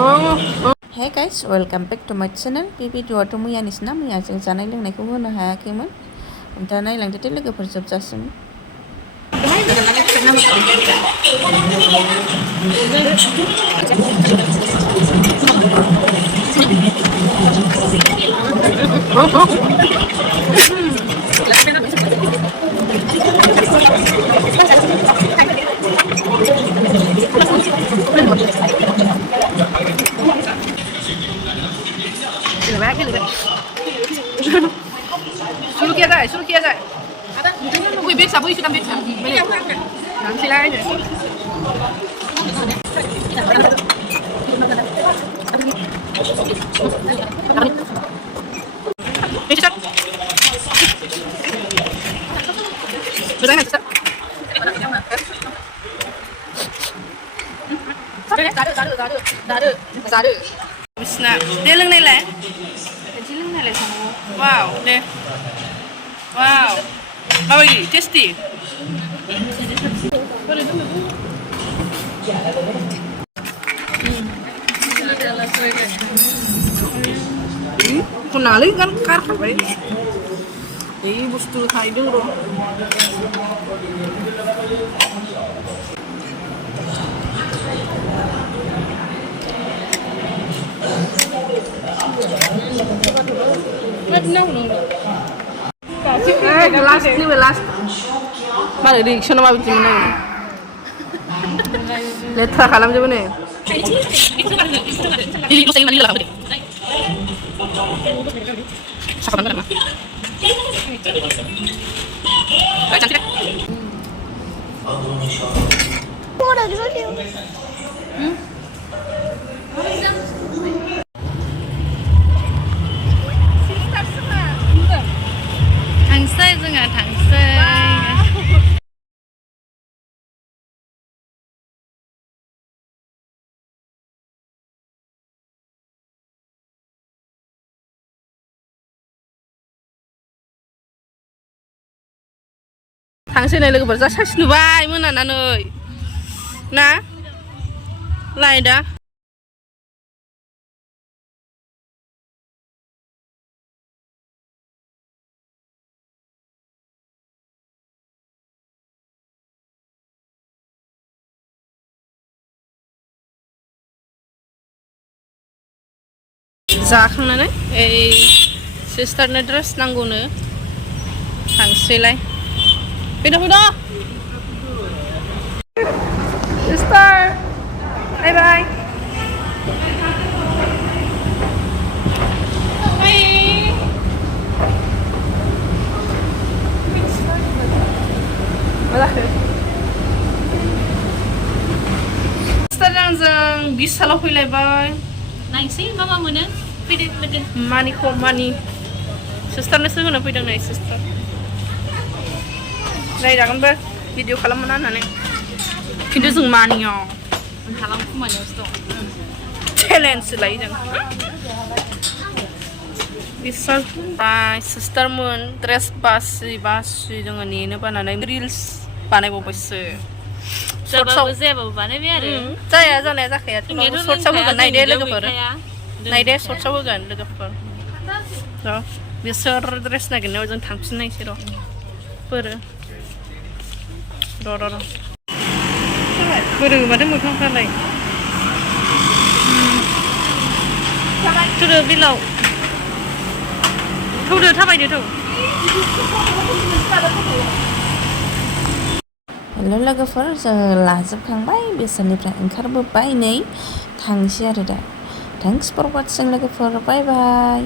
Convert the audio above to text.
Hey guys, welcome back to my channel. Bे भिडिअ'आथ' मैयानिसोना मैया जों जानाय लोंनायखौ होनो हायाखैमोन। दा नायलांदो दे लोगोफोर जोबजासिम। Suruh kia rồi, suruh kia rồi. Ui biết sao, ui sudah biết sao. Làm gì lại vậy? Biết sao? Bây giờ này sao? Giá được. Snap. Dia lưng này lẹ. Cái lưng này lại sao? Wow, đây. Wow. How tasty. Kenalin kan kartu baik. Ini bustu hidung loh. last. Mana di sana mah bikin mana? Letra kalam je mana? Ini lu saya mana lah? Siapa nama? Cantik. Bodo gitu. 당사이 중에 당사이. 당신의 लोगोफोर जा साइस नुबाय मोनानानै ना लायदा जाखांनानै ओइ सिस्टारनो dress नांगौनो थांसैलाय Bodo. Sister. Bye bye. Bye. Sister जों बिशालाव फैलायबाय नायसै मा मा मोनो फैदो मानिखौ मानि सिस्टारनोसो होनो फैदों नै सिस्टार नायजागोनबो भिडिअ खालामना होननानै खिन्थु जों मानियाव खालामखुमानायावसो दं चेलेन्ज लायो जों बिसोर सिस्टारमोन ड्रेस बासि जोङो नेनो बानानै रिल्स बानायबावबायसो सर्टसाव जेबाबो बानायबाय आरो जाया जानाया जाखाया सर्टसाव होगोन नायदे लोगोफोर नायदे सर्टसाव होगोन लोगोफोर बिसोर ड्रेस नागिरनायाव जों थांफिननायसै र' बोरो र' बोरो माथो मोखांफ्रालाय थौदो बिलाव थौदो थाबायदो थौ हेल' लोगोफोर जोङो लाजोबखांबाय बेसोरनिफ्राय ओंखारबोबाय नै थांसै आरो दा थेंक्स फर वाचिं लोगोफोर बाय बाय